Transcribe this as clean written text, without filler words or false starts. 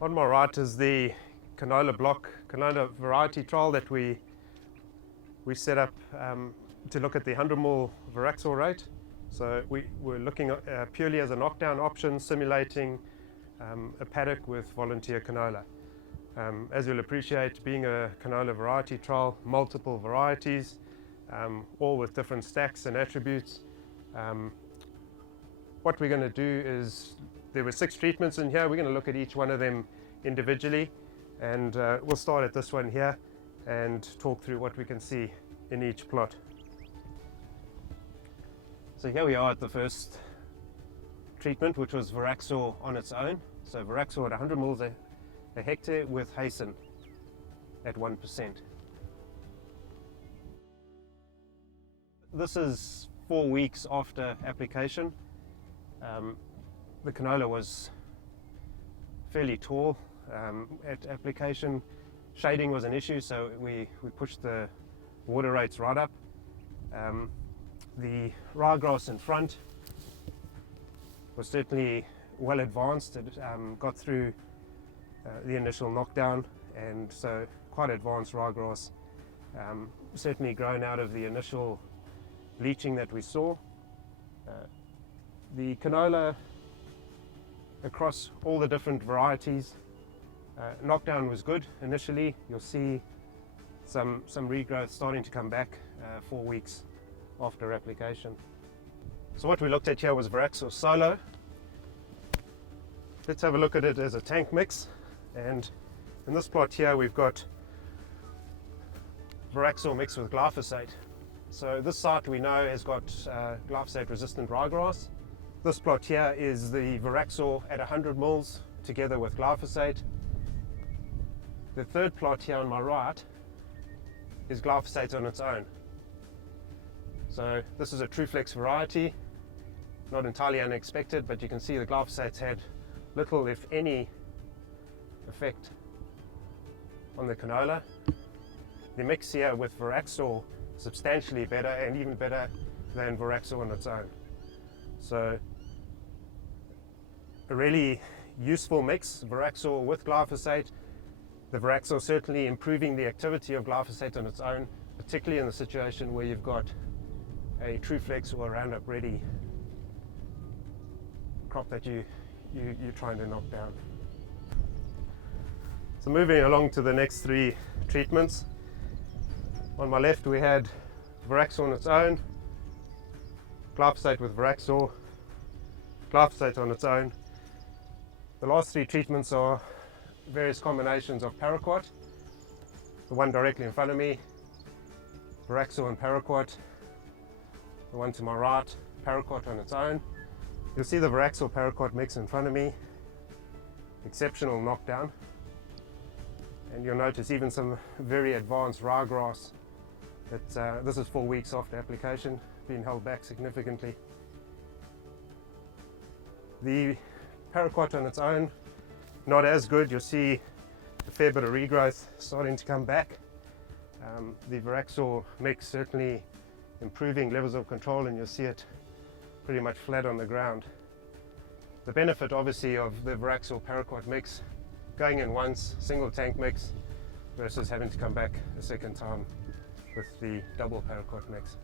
On my right is the canola variety trial that we set up to look at the 100 ml Voraxor rate. So we're looking at, purely as a knockdown option, simulating a paddock with volunteer canola. As you'll appreciate, being a canola variety trial, multiple varieties, all with different stacks and attributes. What we're going to do is, there were 6 treatments in here. We're going to look at each one of them individually, and we'll start at this one here and talk through what we can see in each plot. So here we are at the first treatment, which was Voraxor on its own. So Voraxor at 100 ml a hectare with Hasten at 1%. This is 4 weeks after application. The canola was fairly tall at application. Shading was an issue, so we pushed the water rates right up. The ryegrass in front was certainly well advanced. It got through the initial knockdown, and so quite advanced ryegrass, certainly grown out of the initial bleaching that we saw. The canola across all the different varieties, knockdown was good initially. You'll see some regrowth starting to come back 4 weeks after application. So what we looked at here was Voraxor Solo. Let's have a look at it as a tank mix, and in this plot here we've got Voraxor mixed with glyphosate. So this site we know has got glyphosate resistant ryegrass. This plot here is the Voraxor at 100 ml together with glyphosate. The third plot here on my right is glyphosate on its own. So this is a TrueFlex variety, not entirely unexpected, but you can see the glyphosate's had little, if any, effect on the canola. The mix here with Voraxor substantially better, and even better than Voraxor on its own. So a really useful mix, Voraxor with glyphosate. The Voraxor certainly improving the activity of glyphosate on its own, particularly in the situation where you've got a TrueFlex or a Roundup Ready crop that you're trying to knock down. So moving along to the next 3 treatments. On my left we had Voraxor on its own, glyphosate with Voraxor, glyphosate on its own. The last 3 treatments are various combinations of paraquat. The one directly in front of me, Voraxor and paraquat. The one to my right, paraquat on its own. You'll see the Voraxor paraquat mix in front of me. Exceptional knockdown. And you'll notice even some very advanced ryegrass. This is 4 weeks after application, being held back significantly. The paraquat on its own, not as good. You'll see a fair bit of regrowth starting to come back. The Voraxor mix certainly improving levels of control, and you'll see it pretty much flat on the ground. The benefit obviously of the Voraxor paraquat mix, going in once, single tank mix, versus having to come back a second time with the double paraquat mix.